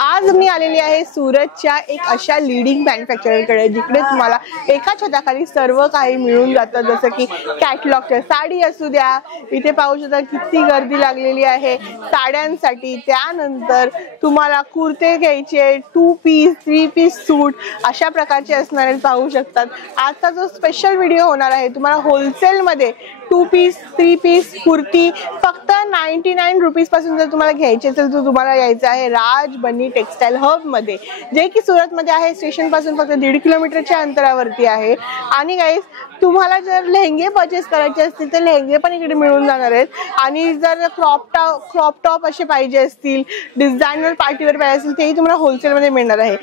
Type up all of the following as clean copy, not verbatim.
आज मी आलेली आहे सुरतच्या एक अशा लीडिंग मॅन्युफॅक्चररकडे जिकडे तुम्हाला एका छताखाली सर्व काही मिळून जातं, जसं की कॅटलॉगच्या साडी असू द्या, इथे पाहू शकता किती गर्दी लागलेली आहे साड्यांसाठी। त्यानंतर तुम्हाला कुर्ते घ्यायचे, 2 पीस 3 पीस सूट अशा प्रकारचे असणारे पाहू शकतात। आजचा जो स्पेशल व्हिडिओ होणार आहे तुम्हाला होलसेल मध्ये 2 पीस 3 पीस कुर्ती फक्त 99 रुपीज पासून जर तुम्हाला घ्यायची असेल तर तुम्हाला यायचं आहे राज बनी टेक्सटाईल हब मध्ये, जे की सुरत मध्ये आहे। स्टेशन पासून फक्त 1.5 किलोमीटरच्या अंतरावरती आहे। आणि गाईज तुम्हाला जर लेहंगे परचेस करायचे असतील तर लेहंगे पण इकडे मिळून जाणार आहेत। आणि जर क्रॉप टॉप असे पाहिजे असतील, डिझायनर पार्टीवर पाहिजे असतील तेही तुम्हाला होलसेल मध्ये मिळणार आहे।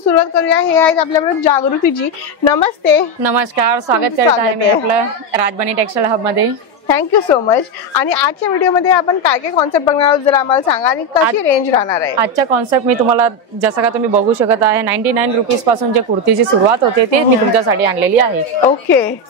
सुरुवात करूया। हे आहेत आपल्याबरोबर जागृतीजी। नमस्ते। नमस्कार, स्वागत करत आहे मी आपलं राजबनी टेक्सटाईल हब मध्ये। Thank you so much. आणि आजच्या व्हिडिओ मध्ये आपण काय काय कॉन्सेप्ट बघणार आहोत जरा आम्हाला सांगा, आणि कशी रेंज राहणार आहे? आजचा कॉन्सेप्ट मी तुम्हाला जसं का तुम्ही बघू शकत आहे 99 रुपीज पासून जे कुर्तीची सुरुवात होते ते मी तुमच्यासाठी आणलेली आहे। ओके,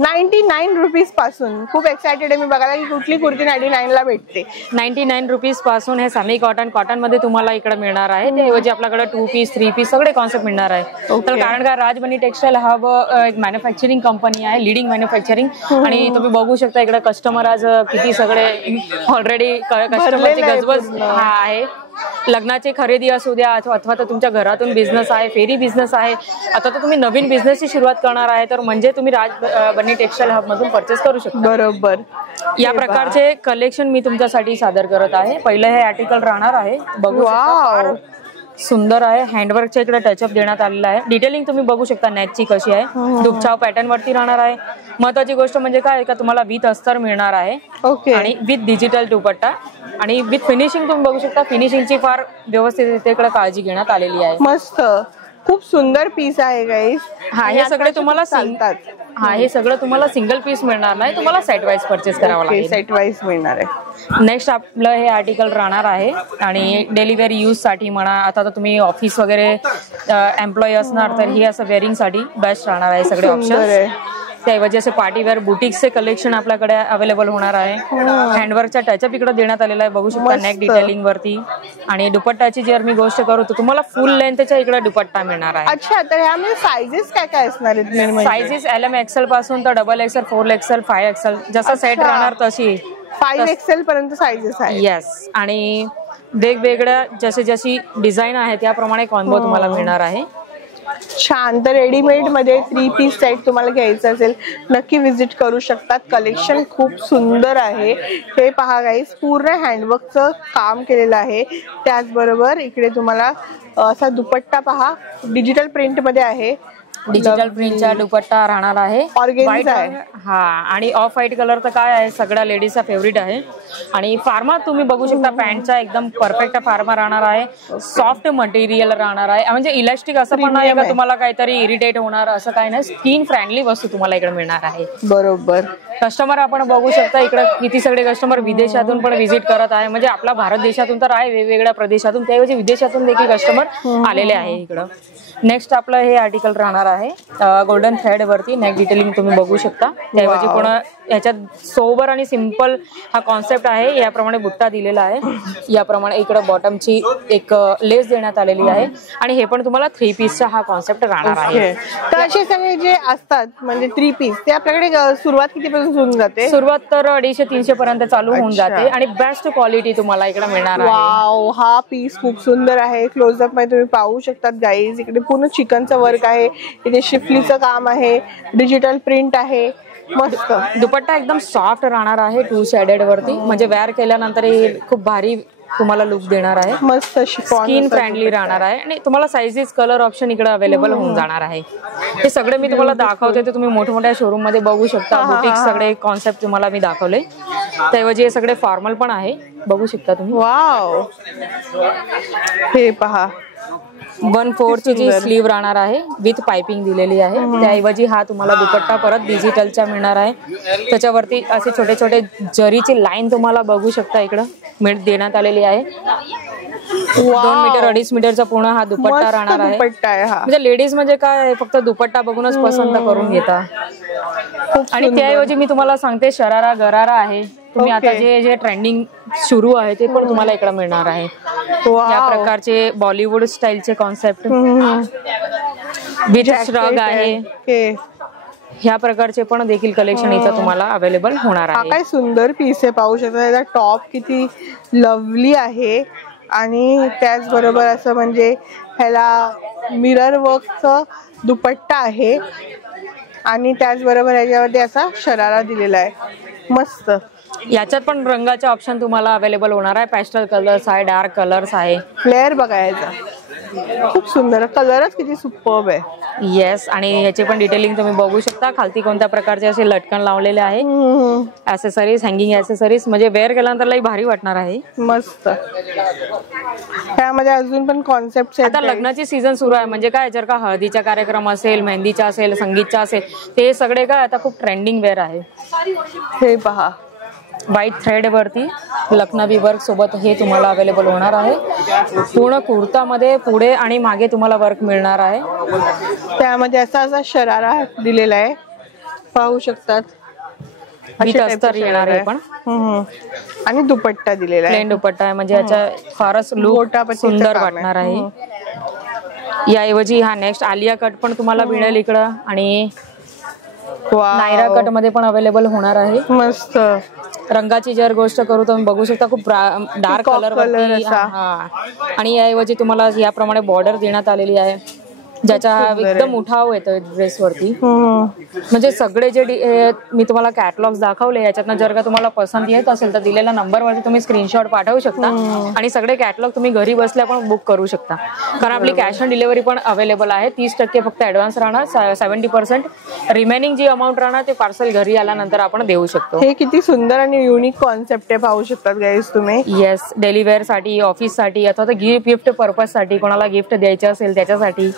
99 रुपीज पासून। खूप एक्साइटेड आहे मी बघायला की कुठली कुर्ती 99 ला भेटते। 99 रुपीज पासून हे सेमी कॉटन मध्ये तुम्हाला इकडे मिळणार आहे। त्याऐवजी आपल्याकडे 2 पीस 3 पीस सगळे कॉन्सेप्ट मिळणार आहे। तर कारण का राजबनी टेक्सटाईल हब एक मॅन्युफॅक्चरिंग कंपनी आहे, लीडिंग मॅन्युफॅक्चरिंग। आणि तुम्ही बघू शकता इकडे कस्टमर आज किती सगळे ऑलरेडी कस्टमरची गजबज आहे। लग्नाची खरेदी असू द्या अथवा तर तुमच्या घरातून बिझनेस आहे, फेरी बिझनेस आहे, आता तर तुम्ही नवीन बिझनेसची सुरुवात करणार आहे तर म्हणजे तुम्ही राजबनी टेक्सटाईल हब मधून परचेस करू शकता। बरोबर, या प्रकारचे कलेक्शन मी तुमच्यासाठी सादर करत आहे। पहिलं हे आर्टिकल राहणार आहे, बघू शकता सुंदर आहे। हँडवर्कच्या इकडे टचअप देण्यात आलेला आहे। डिटेलिंग तुम्ही बघू शकता नेटची कशी आहे, दुपछाव पॅटर्न वरती राहणार आहे। महत्वाची गोष्ट म्हणजे काय का तुम्हाला विथ अस्तर मिळणार आहे आणि विथ डिजिटल दुपट्टा आणि विथ फिनिशिंग तुम्ही बघू शकता। फिनिशिंगची फार व्यवस्थित इकडे काळजी घेण्यात आलेली आहे। मस्त, खूप सुंदर पीस आहे गाईस। हे सगळे तुम्हाला सांगतात। हे सगळं तुम्हाला सिंगल पीस मिळणार नाही, तुम्हाला सेट वाईज परचेस करावं लागेल। सेट वाईज मिळणार आहे। नेक्स्ट आपलं हे आर्टिकल राहणार आहे आणि डेली वेअर यूज साठी म्हणा, आता तर तुम्ही ऑफिस वगैरे एम्प्लॉई असणार तर ही असं वेअरिंग साठी बेस्ट राहणार आहे सगळे ऑप्शन। त्याऐवजी असे पार्टीवेअर बुटिक्सचे कलेक्शन आपल्याकडे अवेलेबल होणार आहे। हँडवर्कचा टचअप इकडे देण्यात आलेला आहे, बघू शकता नेक डिटेलिंग वरती। आणि दुपट्टाची जर मी गोष्ट करू तर तुम्हाला फुल लेंथच्या इकडे दुपट्टा मिळणार आहे। अच्छा, तर ह्यामध्ये साइजेस काय काय असणार आहेत? साइजेस LM XL पासून तर XXL 4XL 5XL जसा सेट राहणार तशी 5XL पर्यंत साइजेस आहेत। येस, आणि वेगवेगळ्या जशी डिझाईन आहे त्याप्रमाणे कॉम्बो तुम्हाला मिळणार आहे। छान, तर रेडीमेड मध्ये 3 पीस सेट तुम्हाला घ्यायचं असेल नक्की विजिट करू शकतात। कलेक्शन खूप सुंदर आहे। हे पहा गाईस, पूर्ण हँडवर्कचं काम केलेलं आहे। त्याचबरोबर इकडे तुम्हाला असा दुपट्टा पहा, डिजिटल प्रिंट मध्ये आहे। डिजिटल प्रिंटचा दुपट्टा राहणार आहे, ऑर्गेन्झा आहे। आणि ऑफ व्हाईट कलर तर काय आहे सगळ्या लेडीजचा फेवरेट आहे। आणि फार्मा तुम्ही बघू शकता, पॅन्टचा एकदम परफेक्ट फार्मा राहणार आहे। सॉफ्ट मटेरियल राहणार आहे, म्हणजे इलास्टिक असं पण नाही का तुम्हाला काहीतरी इरिटेट होणार असं काही नाही। स्किन फ्रेंडली वस्तू तुम्हाला इकडे मिळणार आहे। बरोबर, कस्टमर आपण बघू शकता इकडे किती सगळे कस्टमर विदेशातून पण व्हिजिट करत आहे। म्हणजे आपला भारत देशातून तर आहे, वेगवेगळ्या प्रदेशातून त्याऐवजी विदेशातून देखील कस्टमर आलेले आहे इकडं। नेक्स्ट आपलं हे आर्टिकल राहणार आहे गोल्डन थ्रेड वरती, नेक डिटेलिंग तुम्ही बघू शकता। त्याऐवजी पण याच्यात सोबर आणि सिंपल हा कॉन्सेप्ट आहे। याप्रमाणे बुट्टा दिलेला आहे, याप्रमाणे इकडे बॉटमची एक लेस देण्यात आलेली आहे। आणि हे पण तुम्हाला 3 पीसचा हा कॉन्सेप्ट राहणार आहे। तर असे सगळे जे असतात म्हणजे 3 पीस ते आपल्याकडे सुरुवात कितीपासून होऊन जाते? सुरुवात तर 250-300 पर्यंत चालू होऊन जाते आणि बेस्ट क्वालिटी तुम्हाला इकडे मिळणार आहे। वाव, हा पीस खूप सुंदर आहे। क्लोजअप मध्ये तुम्ही पाहू शकतात गाईज, इकडे पूर्ण चिकनचं वर्क आहे, इथे शिफलीचं काम आहे, डिजिटल प्रिंट आहे। मस्त दुपट्टा एकदम सॉफ्ट राहणार आहे 2 शेडेड वरती, म्हणजे वेअर केल्यानंतर खूप भारी तुम्हाला लुक देणार आहे। मस्त स्किन फ्रेंडली राहणार आहे आणि तुम्हाला साइजेस कलर ऑप्शन इकडे अवेलेबल होऊन जाणार आहे। हे सगळे मी तुम्हाला दाखवते ते तुम्ही मोठमोठ्या शोरूम मध्ये बघू शकता। बुटीक सगळे कॉन्सेप्ट तुम्हाला मी दाखवले, त्याऐवजी हे सगळे फॉर्मल पण आहे, बघू शकता तुम्ही। वाव, हे पहा 1/4 ची जी स्लीव राहणार आहे विथ पाइपिंग दिलेली आहे. त्याऐवजी हा तुम्हाला दुपट्टा परत डिजिटलचा मिळणार आहे. त्याच्यावरती असे छोटे छोटे जरीची लाईन तुम्हाला बघू शकता इकडं देण्यात आलेली आहे. 2 मीटर 2.5 मीटरचा पूर्ण हा दुपट्टा राहणार आहे. म्हणजे लेडीज म्हणजे काय फक्त दुपट्टा बघूनच पसंत करून घेता. आणि त्याऐवजी मी तुम्हाला सांगते शरारा गरारा आहे. तुम्ही आता जे ट्रेंडिंग सुरू आहे ते पण तुम्हाला इकडे मिळणार आहे. या प्रकारचे बॉलिवूड स्टाईलचे कॉन्सेप्ट विथ श्रग आहे. ह्या प्रकारचे पण देखील कलेक्शन इथं तुम्हाला अवेलेबल होणार आहे. काय सुंदर पीस आहे, पाहू शकता. याचा टॉप किती लवली आहे आणि त्याचबरोबर असं म्हणजे ह्याला मिरर वर्कचं दुपट्टा आहे आणि त्याचबरोबर ह्याच्यामध्ये असा शरारा दिलेला आहे. मस्त. याच्यात पण रंगाचे ऑप्शन तुम्हाला अवेलेबल होणार आहे. पॅस्टल कलर्स आहे, डार्क कलर्स आहे. फ्लेअर बघायचा, खूप सुंदर. कलरच किती सुपर्ब आहे. येस. आणि याचे पण डिटेलिंग तुम्ही बघू शकता. खालती कोणत्या प्रकारचे असे लटकन लावलेले आहे. ऍसेसरीज, हँगिंग ऍसेसरीज, म्हणजे वेअर केल्यानंतर लई भारी वाटणार आहे. मस्त. त्यामध्ये अजून पण कॉन्सेप्ट. आता लग्नाची सीझन सुरू आहे, म्हणजे काय जर का हळदीचा कार्यक्रम असेल, मेहंदीचा असेल, संगीतचा असेल, ते सगळे काय आता खूप ट्रेंडिंग वेअर आहे. हे पहा, व्हाईट थ्रेड वरती लखनवी वर्क सोबत हे तुम्हाला अवेलेबल होणार आहे. पूर्ण कुर्तामध्ये पुढे आणि मागे तुम्हाला वर्क मिळणार आहे. त्यामध्ये असा शरारा दिलेला आहे, पाहू शकतात. अस्तर येणार आहे पण. आणि दुपट्टा दिलेला आहे, प्लेन दुपट्टा आहे. म्हणजे याचा फारच लुक सुंदर वाटणार आहे. याऐवजी हा नेक्स्ट आलिया कट पण तुम्हाला मिळेल इकडं आणि नायरा कट मध्ये पण अवेलेबल होणार आहे. मस्त. रंगाची जर गोष्ट करू तर बघू शकता खूप डार्क कलर आणि याऐवजी तुम्हाला याप्रमाणे बॉर्डर देण्यात आलेली आहे, ज्याचा एकदम उठाव येतो ड्रेस वरती. म्हणजे सगळे जे मी तुम्हाला कॅटलॉग्स दाखवले याच्यातनं जर का तुम्हाला पसंत येत असेल तर दिलेल्या नंबरवरती तुम्ही स्क्रीनशॉट पाठवू शकता आणि सगळे कॅटलॉग तुम्ही घरी बसल्या पण बुक करू शकता. कारण आपली कॅश ऑन डिलिव्हरी पण अवेलेबल आहे. 30% फक्त ऍडव्हान्स राहणार, 70% रिमेनिंग जी अमाऊंट राहणार ते पार्सल घरी आल्यानंतर आपण देऊ शकतो. हे किती सुंदर आणि युनिक कॉन्सेप्ट आहे, पाहू शकतात गाईज तुम्ही. येस. डेली वेअर साठी, ऑफिस साठी अथवा गिफ्ट पर्पज साठी, कोणाला गिफ्ट द्यायचं असेल त्याच्यासाठी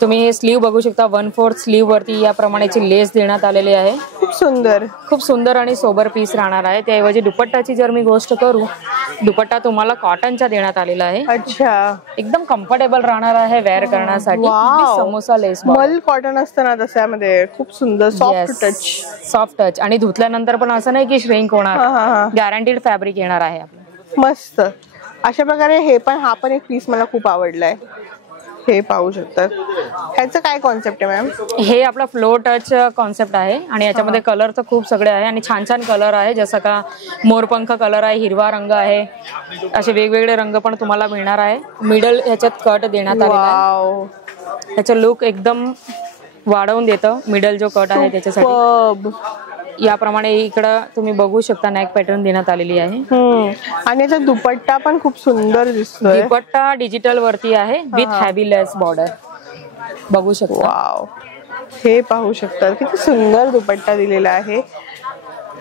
तुम्ही हे स्लीव बघू शकता. 1/4 स्लीव वरती या प्रमाणेची लेस देण्यात आलेली आहे. खूप सुंदर, खूप सुंदर आणि सोबर पीस राहणार आहे. त्याऐवजी दुपट्टाची जर मी गोष्ट करू, दुपट्टा तुम्हाला कॉटनचा देण्यात आलेला आहे. अच्छा. एकदम कम्फर्टेबल राहणार आहे वेअर करण्यासाठी. समोसा लेस मल कॉटन असताना तशामध्ये खूप सुंदर सॉफ्ट टच. सॉफ्ट टच आणि धुतल्यानंतर पण असं नाही की श्रिंक होणार. गॅरंटीड फॅब्रिक येणार आहे आपलं. मस्त. अशा प्रकारे हे पण, हा पण एक पीस मला खूप आवडलाय. हे पाहू शकतात. ह्याचं काय कॉन्सेप्ट आहे मॅम? हे आपला फ्लो टच कॉन्सेप्ट आहे आणि याच्यामध्ये कलर तर खूप सगळे आहे आणि छान छान कलर आहे. जसं का मोरपंख कलर आहे, हिरवा रंग आहे, असे वेगवेगळे रंग पण तुम्हाला मिळणार आहे. मिडल ह्याच्यात कट देण्यात आलेला आहे. त्याचं लुक एकदम वाढवून देतं मिडल जो कट आहे त्याच्यासाठी. याप्रमाणे इकडं तुम्ही बघू शकता नेक पॅटर्न देण्यात आलेली आहे. आणि याचा दुपट्टा पण खूप सुंदर दिसतोय. दुपट्टा डिजिटल वरती आहे विथ हेवी लेस बॉर्डर बघू शकता. वाव. हे पाहू शकता किती सुंदर दुपट्टा दिलेला आहे.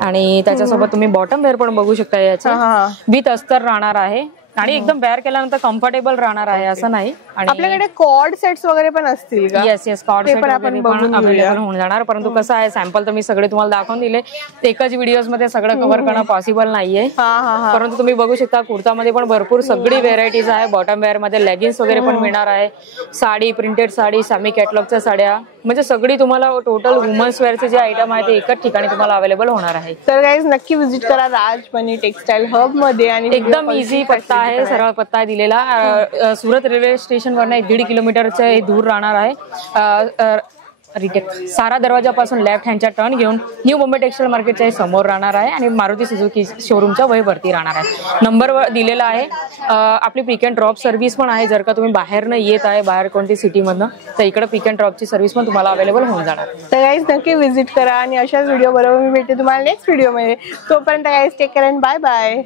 आणि त्याच्यासोबत तुम्ही बॉटम वेअर पण बघू शकता. याचा विथ अस्तर राहणार आहे आणि एकदम वेअर केल्यानंतर कम्फर्टेबल राहणार आहे असं नाही. आणि आपल्याकडे कॉर्ड सेट्स वगैरे पण असतील का? येस. कॉर्ड सेट पण अवेलेबल होऊन जाणार. परंतु कसं आहे, सॅम्पल तर मी सगळे तुम्हाला दाखवून दिले. एकच व्हिडिओज मध्ये सगळं कव्हर करणं पॉसिबल नाहीये. परंतु तुम्ही बघू शकता कुर्तामध्ये पण भरपूर सगळी व्हेरायटीज आहे. बॉटम वेअर मध्ये लेगिन्स वगैरे पण मिळणार आहे. साडी, प्रिंटेड साडी, सामी कॅटलॉगच्या साड्या, म्हणजे सगळी तुम्हाला टोटल वुमन्स वेअरचे जे आयटम आहे ते एकाच ठिकाणी तुम्हाला अवेलेबल होणार आहे. तर गाईज नक्की व्हिजिट करा राजमणी टेक्सटाईल हब मध्ये. आणि एकदम इझी पत्ता आहे, सरळ पत्ता आहे दिलेला. सुरत रेल्वे स्टेशन वरनं 1.5 किलोमीटरच्या दूर राहणार आहे. सारा दरवाजापासून लेफ्ट हँडच्या टर्न घेऊन न्यू मुंबई टेक्सटाईल मार्केटच्या समोर राहणार आहे आणि मारुती सुझुकी शोरूमच्या वरती राहणार आहे. नंबर दिलेला आहे. आपली पिक अँड ड्रॉप सर्व्हिस पण आहे. जर का तुम्ही बाहेरनं येत आहे, बाहेर कोणती सिटीमधनं, तर इकडे पिक अँड ड्रॉपची सर्व्हिस पण तुम्हाला अवेलेबल होऊन जाणार. तर गाईज नक्की व्हिजिट करा आणि अशाच व्हिडिओ बरोबर मी भेटते तुम्हाला नेक्स्ट व्हिडिओ मध्ये. तोपर्यंत guys take care and bye bye.